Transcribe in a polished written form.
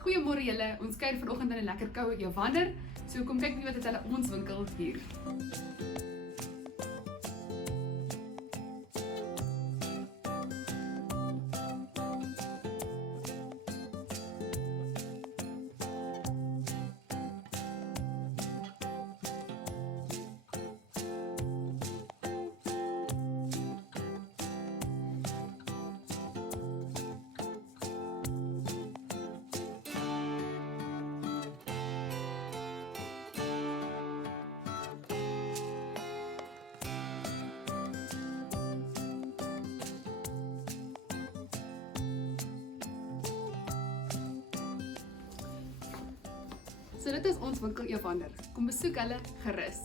Goeiemôre julle, ons kuier vanoggend in 'n lekker koue Evander, so kom kyk wat het hulle ons winkel hier. So dit is ons winkel Evander, kom besoek hulle gerus.